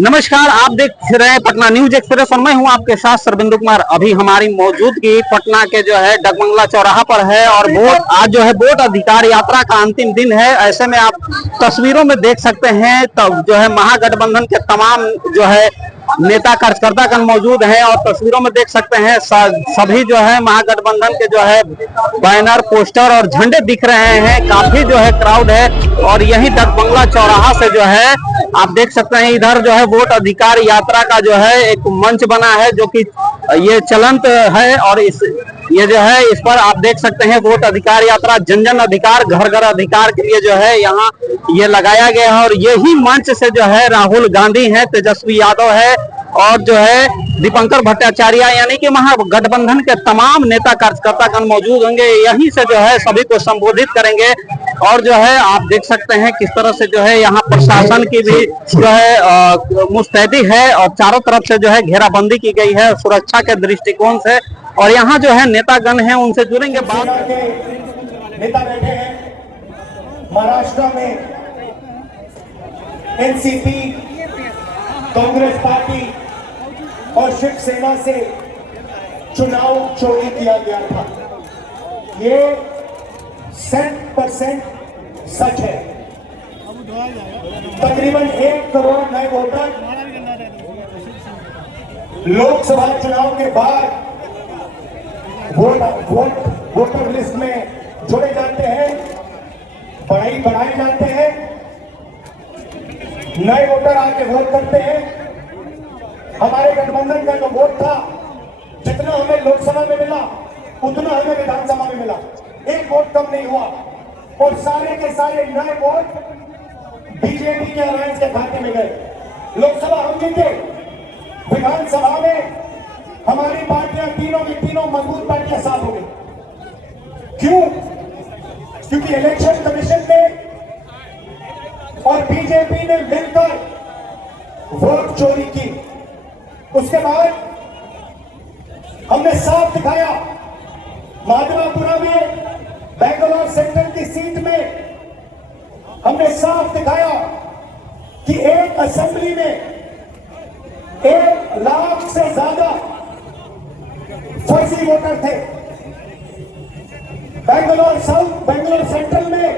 नमस्कार, आप देख रहे हैं पटना न्यूज एक्सप्रेस और मैं हूं आपके साथ सरबिंदु कुमार। अभी हमारी मौजूदगी पटना के जो है डगमंगला चौराहा पर है और वोट आज जो है वोट अधिकार यात्रा का अंतिम दिन है। ऐसे में आप तस्वीरों में देख सकते हैं तब जो है महागठबंधन के तमाम जो है नेता कार्यकर्तागण मौजूद हैं और तस्वीरों में देख सकते हैं सभी जो है महागठबंधन के जो है बैनर, पोस्टर और झंडे दिख रहे हैं। काफी जो है क्राउड है और यही डगमंगला चौराहा से जो है आप देख सकते हैं इधर जो है वोट अधिकार यात्रा का जो है एक मंच बना है जो कि ये चलंत है और ये जो है इस पर आप देख सकते हैं वोट अधिकार यात्रा जन जन अधिकार घर घर अधिकार के लिए जो है यहाँ ये लगाया गया है। और यही मंच से जो है राहुल गांधी है, तेजस्वी यादव है और जो है दीपंकर भट्टाचार्य यानी कि महागठबंधन के तमाम नेता कार्यकर्तागण मौजूद होंगे। यहीं से जो है सभी को संबोधित करेंगे और जो है आप देख सकते हैं किस तरह से जो है यहाँ प्रशासन की भी जो है मुस्तैदी है और चारों तरफ से जो है घेराबंदी की गई है सुरक्षा के दृष्टिकोण से। और यहाँ जो है नेतागण हैं उनसे जुड़ेंगे। बात नेता बैठे हैं महाराष्ट्र में एनसीपी, कांग्रेस पार्टी और शिवसेना से चुनाव चोरी किया गया था। ये 100% सच है। तकरीबन 1 करोड़ नए वोटर लोकसभा चुनाव के बाद वोटर लिस्ट में जोड़े जाते हैं, बढ़ाए जाते हैं, नए वोटर आके वोट करते हैं। हमारे गठबंधन का जो वोट था जितना हमें लोकसभा में मिला उतना हमें विधानसभा में मिला, 1 वोट कम नहीं हुआ और सारे के सारे नए वोट बीजेपी के अलायंस के खाते में गए। लोकसभा हम जीते, विधानसभा में हमारी पार्टियां तीनों की तीनों मजबूत पार्टियां साथ हो गई। क्यों? क्योंकि इलेक्शन कमीशन ने और बीजेपी ने मिलकर वोट चोरी की। उसके बाद हमने साफ दिखाया, माधवापुरा में बेंगलोर सेंट्रल की सीट में हमने साफ दिखाया कि एक असेंबली में 1 लाख से ज्यादा फर्जी वोटर थे। बेंगलोर साउथ, बेंगलोर सेंट्रल में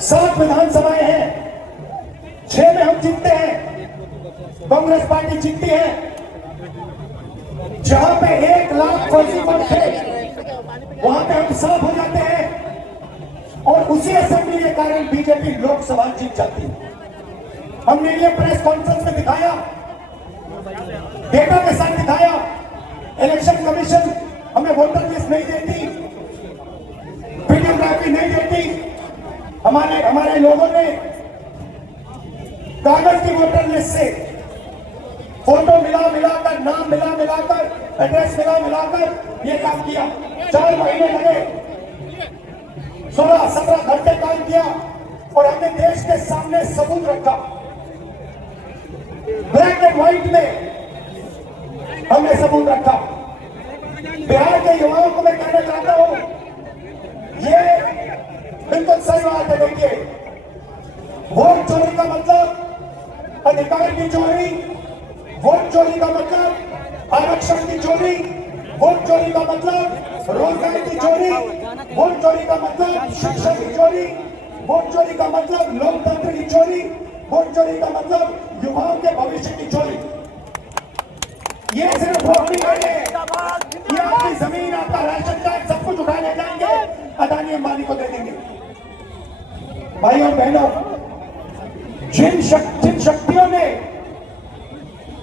7 विधानसभाएं हैं, 6 में हम जीतते हैं, कांग्रेस पार्टी जीतती है। जहां पे 1 लाख फर्जी वोट थे वहां पे हम साफ हो जाते हैं और उसी असेंबली के कारण बीजेपी लोकसभा जीत जाती है। हमने ये प्रेस कॉन्फ्रेंस में दिखाया, डेटा के साथ दिखाया। इलेक्शन कमीशन हमें वोटर लिस्ट नहीं देती, वीडियोग्राफी नहीं देती। हमारे लोगों ने कागज की वोटर लिस्ट से फोटो मिलाकर, नाम मिलाकर, एड्रेस मिलाकर ये काम किया। 4 महीने लगे, 16-17 घंटे काम किया और हमने देश के सामने सबूत रखा। ब्लैक एंड व्हाइट में हमने सबूत रखा। बिहार के युवाओं को मैं कहना चाहता हूं, ये बिल्कुल सही बात है। देखिए, वोट चोरी का मतलब अधिकार की चोरी, वोट चोरी का मतलब आरक्षण की चोरी, वोट चोरी का मतलब रोजगार की चोरी, वोट चोरी का मतलब शिक्षा की चोरी, वोट चोरी का मतलब लोकतंत्र की चोरी, वोट चोरी का मतलब युवाओं के भविष्य की चोरी। ये सिर्फ वोट नहीं है, ये आपकी जमीन, आपका राशन कार्ड सब कुछ उठा ले जाएंगे, अदानी अंबानी को दे देंगे। भाइयों बहनों, जिन शक्तियों ने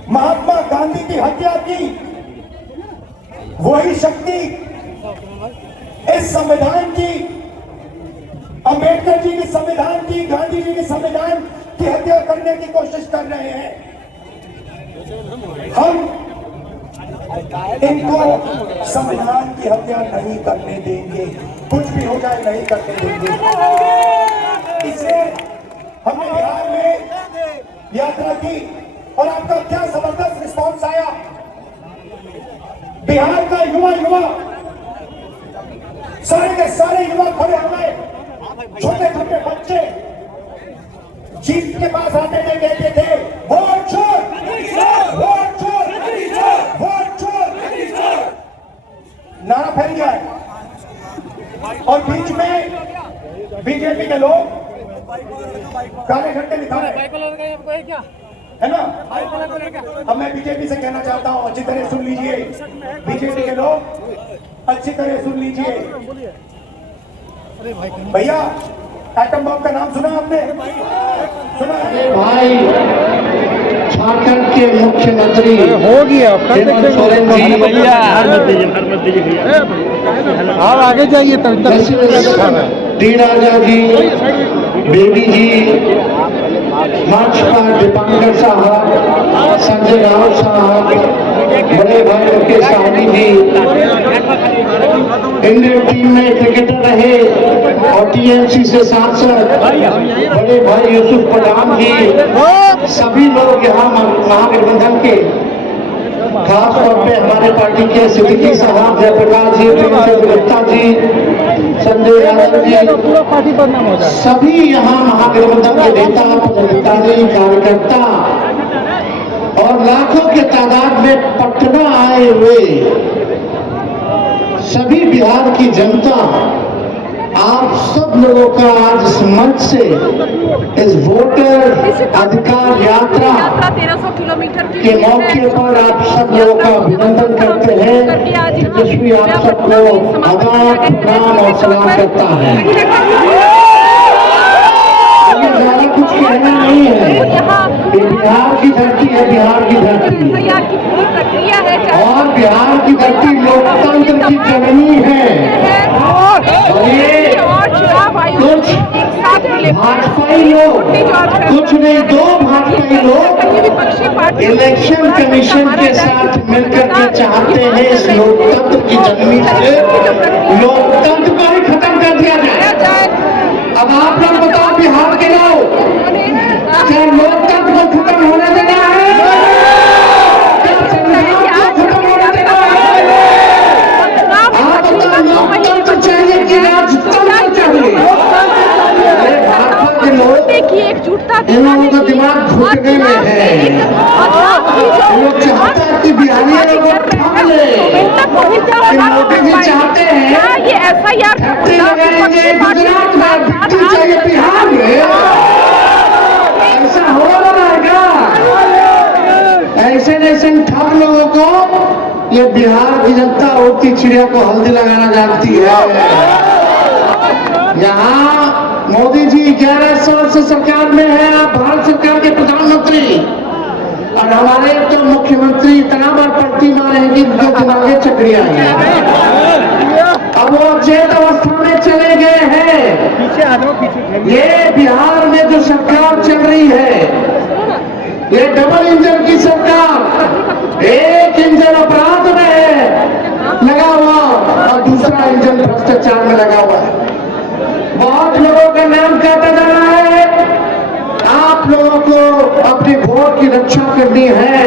महात्मा गांधी की हत्या की, वही शक्ति इस संविधान की, अंबेडकर जी के संविधान की, गांधी जी के संविधान की हत्या करने की कोशिश कर रहे हैं। हम इनको संविधान की हत्या नहीं करने देंगे, कुछ भी हो जाए नहीं करने देंगे। इसलिए हमने बिहार में यात्रा की और आपका क्या जबरदस्त रिस्पॉन्स आया। बिहार का युवा सारे के सारे युवा खड़े हो गए, छोटे छोटे बच्चे जीत के पास आते थे, कहते थे फैल गया है और बीच में बीजेपी के लोग काले झंडे दिखा रहे हैं, है ना। अब मैं बीजेपी से कहना चाहता हूं, अच्छी तरह सुन लीजिए बीजेपी के लोग, अच्छी तरह सुन लीजिए। भैया एटम बम का नाम सुना आपने? सुना भाई झारखंड के मुख्यमंत्री हो गया हेमंत सोरेन जी, आप आगे जाइए तब डी राजा जी, बेबी जी, भाजपा दीपांकर साहब, संजय राउत साहब, बड़े भाई मुकेश साहनी जी, इंडियन टीम में क्रिकेटर रहे और टीएमसी से सांसद बड़े भाई यूसुफ पठान जी, सभी लोग यहाँ महागठबंधन के, खास तौर पे हमारे पार्टी के सिद्दीकी साहब, जयप्रकाश जी, प्रियंका गुप्ता जी, संजय यादव जी, सभी यहाँ महागठबंधन के नेता, पदाधिकारी, कार्यकर्ता और लाखों के तादाद में पटना आए हुए सभी बिहार की जनता, आप सब लोगों का आज इस मंच से इस वोटर अधिकार यात्रा 1300 किलोमीटर के मौके पर आप सब लोगों का अभिनंदन करते हैं। तेजस्वी आप सबको आदाब, प्रणाम और सलाम करता है। ज्यादा कुछ कहना नहीं है, ये बिहार की धरती है, बिहार की धरती और बिहार की धरती लोकतंत्र की जननी है। और ये कुछ भाजपाई लोग, कुछ नहीं, दो भाजपाई लोग इलेक्शन कमीशन के साथ मिलकर के चाहते हैं इस लोकतंत्र की जननी से लोकतंत्र को ही खत्म कर दिया जाए। अब आप लोग बताओ बिहार के लोग, क्या लोकतंत्र को खत्म होने देना है? क्या संविधान को खत्म होने देना है? आप बताओ लोकतंत्र चाहिए कि राजतंत्र चाहिए? भाजपा के लोग, इन लोगों का दिमाग घुटने में है। इन लोग चाहते हैं कि बिहारियों को ठग ले। मोदी जी चाहते हैं फैक्ट्री लगाएंगे गुजरात में, फैक्ट्री चाहिए बिहार में। ऐसा हो रहा है क्या? ऐसे ऐसे ठग लोगों को ये बिहार की जनता उड़ती चिड़िया को हल्दी लगाना जानती है। यहाँ मोदी जी 11 साल से सरकार में है, आप भारत सरकार के प्रधानमंत्री, और हमारे तो मुख्यमंत्री इतना बार पलटी मारेंगे जो दिमागे चक्रिया है। अब वो अचेत अवस्था में चले गए हैं। ये बिहार में जो सरकार चल रही है, ये डबल इंजन की सरकार, एक इंजन अपराध में लगा हुआ और दूसरा इंजन भ्रष्टाचार में लगा हुआ है। बहुत लोगों का नाम काटा जा रहा है। आप लोगों को अपने वोट की रक्षा करनी है।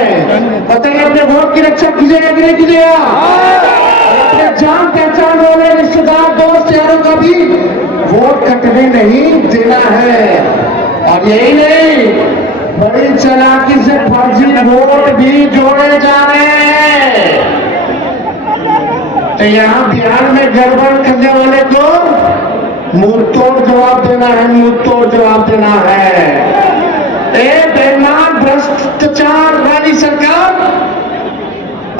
बताइए, अपने वोट की रक्षा कीजिएगा कि नहीं कीजिएगा? अपने जान पहचान वाले रिश्तेदार, दोस्त यारों का भी वोट कटने नहीं देना है। और यही नहीं, बड़ी चालाकी से फर्जी वोट भी जोड़े जा रहे हैं। तो यहाँ बिहार में गड़बड़ करने वाले को मुंह तोड़ जवाब देना है, मुंह तोड़ जवाब देना है। एक बेईमान भ्रष्टाचार वाली सरकार,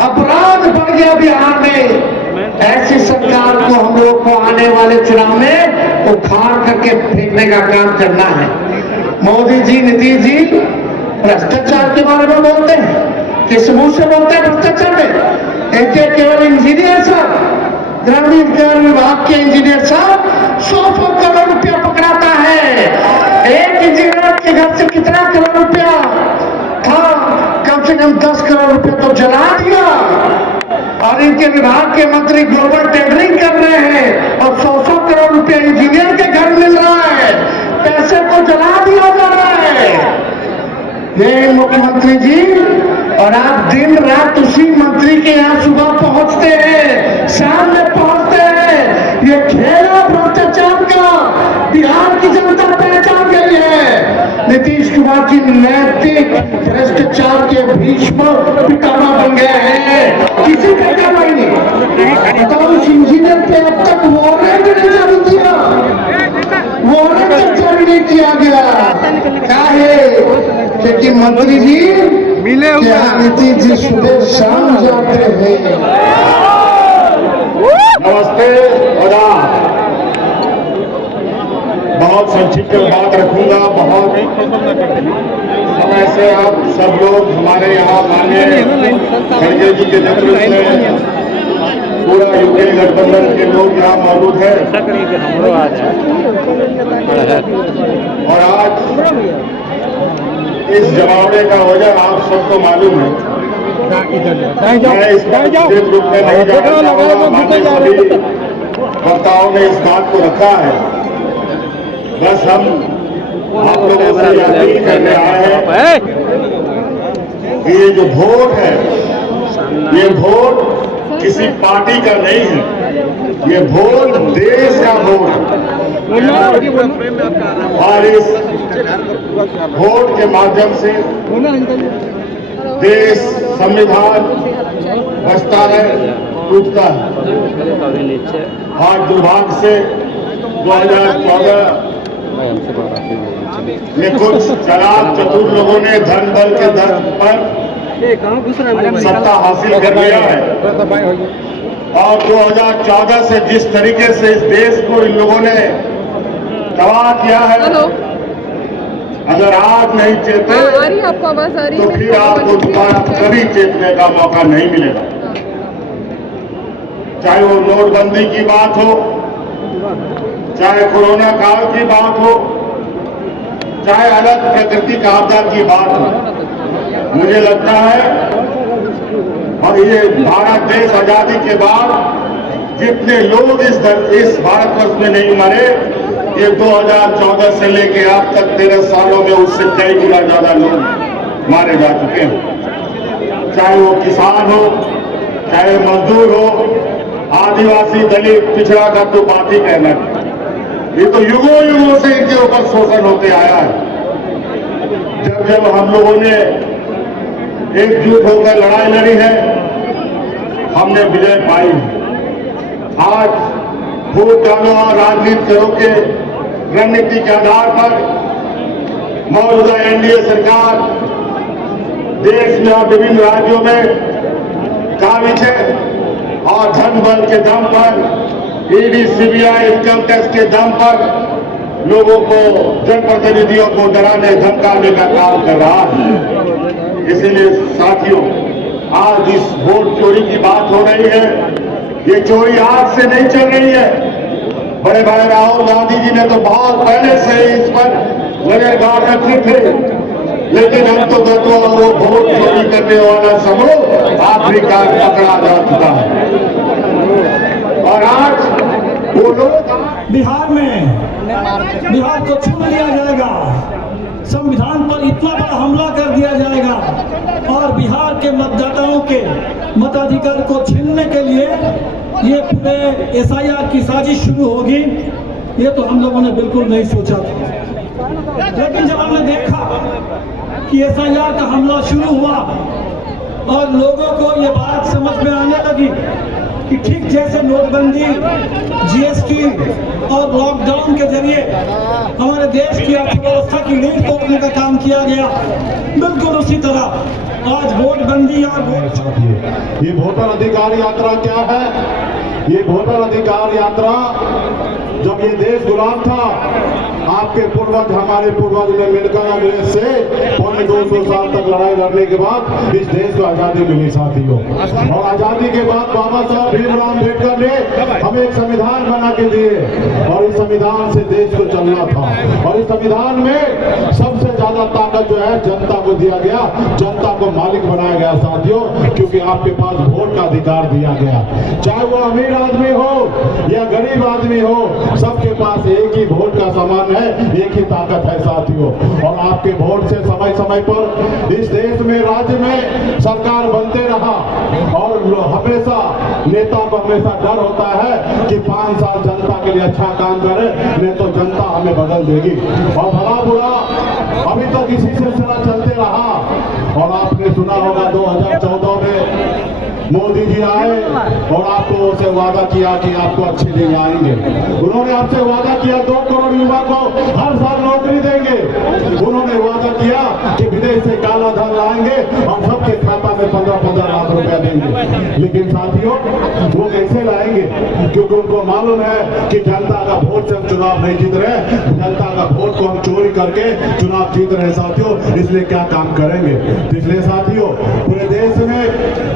अपराध बढ़ गया बिहार में। ऐसी सरकार को हम लोग को आने वाले चुनाव में उखाड़ करके फेंकने का काम करना है। मोदी जी, नीतीश जी भ्रष्टाचार के बारे में बोलते हैं, किस मुंह से बोलते हैं भ्रष्टाचार में? इनके केवल इंजीनियर साहब, ग्रामीण विकास विभाग के इंजीनियर साहब 100 करोड़ रुपया पकड़ाता है। एक इंजीनियर के घर से कितना करोड़ रुपया था? कम से कम 10 करोड़ रुपया तो जला दिया। और इनके विभाग के मंत्री ग्लोबल टेंडरिंग कर रहे हैं और 100 करोड़ रुपया इंजीनियर के घर मिल रहा है। पैसे को जला दिया जा रहा है। ये मुख्यमंत्री जी, और आप दिन रात उसी मंत्री के यहाँ सुबह पहुंचते हैं, शाम में पहुंचते हैं। ये खेल भ्रष्टाचार का बिहार की जनता पहचान गई है। नीतीश कुमार जी नैतिक भ्रष्टाचार के भीष्म पितामह बन गए हैं। किसी का कार्रवाई नहीं। बताओ किया गया। चाहे क्योंकि मंत्री जी मिले हुए क्या नीति जी सुबह शाम जाते हैं। नमस्ते और बहुत संक्षिप्त बात रखूंगा। बहुत समय से आप सब लोग हमारे यहाँ माननीय खड़गे जी के नेतृत्व में पूरा यूपीए गठबंधन के लोग यहाँ मौजूद हैं और आज इस जमावड़े का वजह आप सबको मालूम है। मैं इस ग्रुप में नहीं जाना चाहूंगा। माननीय सभी वक्ताओं ने इस बात को रखा है। बस हम आप लोगों से अपील करने आए हैं कि ये जो वोट है, ये वोट किसी पार्टी का नहीं है, ये वोट देश का वोट है। और इस वोट के माध्यम से देश संविधान बचता है, टूटता है। आज दुर्भाग्य से 2014 में कुछ चालाक चतुर लोगों ने धन बल के दम पर सत्ता हासिल कर लिया है और 2014 से जिस तरीके से इस देश को इन लोगों ने तबाह किया है, अगर आज नहीं चेते आपको आवाज आ रही है तो फिर आपको दोबारा कभी चेतने का मौका नहीं मिलेगा। चाहे वो नोटबंदी की बात हो, चाहे कोरोना काल की बात हो, चाहे अलग प्राकृतिक आपदा की बात हो। मुझे लगता है और ये भारत देश आजादी के बाद जितने लोग इस भारतवर्ष में नहीं मरे, ये 2014 से लेके अब तक 13 सालों में उससे कई गुना ज्यादा लोग मारे जा चुके हैं। चाहे वो किसान हो, चाहे मजदूर हो, आदिवासी, दलित, पिछड़ा का तो बात ही कहना है। ये तो युगों युगों से इनके ऊपर शोषण होते आया है। जब जब हम लोगों ने एकजुट होकर लड़ाई लड़ी है, हमने विजय पाई है। आज वोट डालो और राजनीति करो के रणनीति के आधार पर मौजूदा एनडीए सरकार देश में और विभिन्न राज्यों में काबिज है और धन बल के दम पर, ईडी, सीबीआई, इनकम टैक्स के दम पर लोगों को, जनप्रतिनिधियों को डराने धमकाने का काम कर रहा है। इसीलिए साथियों, आज इस वोट चोरी की बात हो रही है, ये चोरी आज से नहीं चल रही है। बड़े भाई राहुल गांधी जी ने तो बहुत पहले से इस पर नजर गाड़ रखी थी, लेकिन हम तो बतुआ वो वोट चोरी करने वाला समूह आखिरकार पकड़ा जा चुका है। और आज वो लोग बिहार को छीन लिया जाएगा, संविधान पर इतना बड़ा हमला कर दिया जाएगा और बिहार के मतदाताओं के मताधिकार को छीनने के लिए ये पूरे एसआईआर की साजिश शुरू होगी, ये तो हम लोगों ने बिल्कुल नहीं सोचा था। लेकिन जब हमने देखा कि एसआईआर का हमला शुरू हुआ और लोगों को ये बात समझ में आने लगी कि ठीक जैसे नोटबंदी, जीएसटी और लॉकडाउन के जरिए हमारे देश की अर्थव्यवस्था की नींव तोड़ने का काम किया गया, बिल्कुल उसी तरह आज वोटबंदी और ये वोटर अधिकार यात्रा क्या है? ये वोटर अधिकार यात्रा, जब ये देश गुलाम था, आपके पूर्वज, हमारे पूर्वज ने मिलकर अंग्रेज से 200 साल तक लड़ाई लड़ने के बाद इस देश को आजादी मिली साथियों। और आजादी के बाद बाबा साहब भीमराव अम्बेडकर ने हमें एक संविधान बना के दिए और इस संविधान से देश को चलना था। और इस संविधान में सबसे ज्यादा ताकत जो है जनता को दिया गया, जनता को मालिक बनाया गया साथियों, क्योंकि आपके पास वोट का अधिकार दिया गया। चाहे वो अमीर आदमी हो या गरीब आदमी हो, सबके पास एक ही वोट का समान है, एक ही ताकत है साथियों। और आपके वोट से समय समय पर इस देश में, राज्य में सरकार बनते रहा और हमेशा नेता को हमेशा डर होता है कि 5 साल जनता के लिए अच्छा काम करे, नहीं तो जनता हमें बदल देगी। और भला बुरा अभी तक इसी सिलसिला चलते रहा। और आपने सुना होगा 2014 में मोदी जी आए और आपको से वादा किया कि आपको अच्छे दिन आएंगे। उन्होंने आपसे वादा किया 2 करोड़ युवा को हर साल नौकरी देंगे। उन्होंने वादा किया कि विदेश से काला धन लाएंगे और सबके खाता में 15-15 लाख रुपया देंगे। लेकिन साथियों, वो कैसे लाएंगे? क्योंकि उनको मालूम है कि जनता का वोट से हम चुनाव नहीं जीत रहे, जनता का वोट को हम चोरी करके चुनाव जीत रहे हैं साथियों। इसलिए क्या काम करेंगे? इसलिए साथियों, पूरे देश में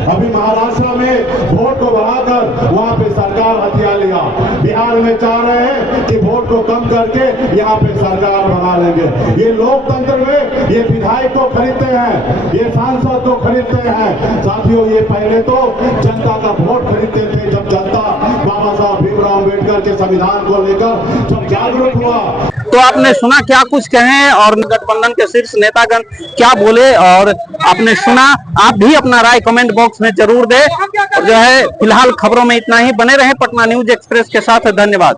अभी महाराष्ट्र में वोट को बढ़ाकर वहां पे सरकार हथियार लिया। बिहार में चाह रहे हैं कि वोट को कम करके यहाँ पे सरकार बना लेंगे। ये लोकतंत्र में ये विधायक को खरीदते हैं, ये सांसद को खरीदते हैं साथियों। ये पहले तो जनता का वोट खरीदते थे। जब जनता बाबा साहब भीमराव अम्बेडकर के संविधान को लेकर जब जागरूक हुआ। तो आपने सुना क्या कुछ कहें और गठबंधन के शीर्ष नेतागण क्या बोले, और आपने सुना। आप भी अपना राय कमेंट बॉक्स में जरूर दें। और जो है फिलहाल खबरों में इतना ही। बने रहे पटना न्यूज एक्सप्रेस के साथ। धन्यवाद।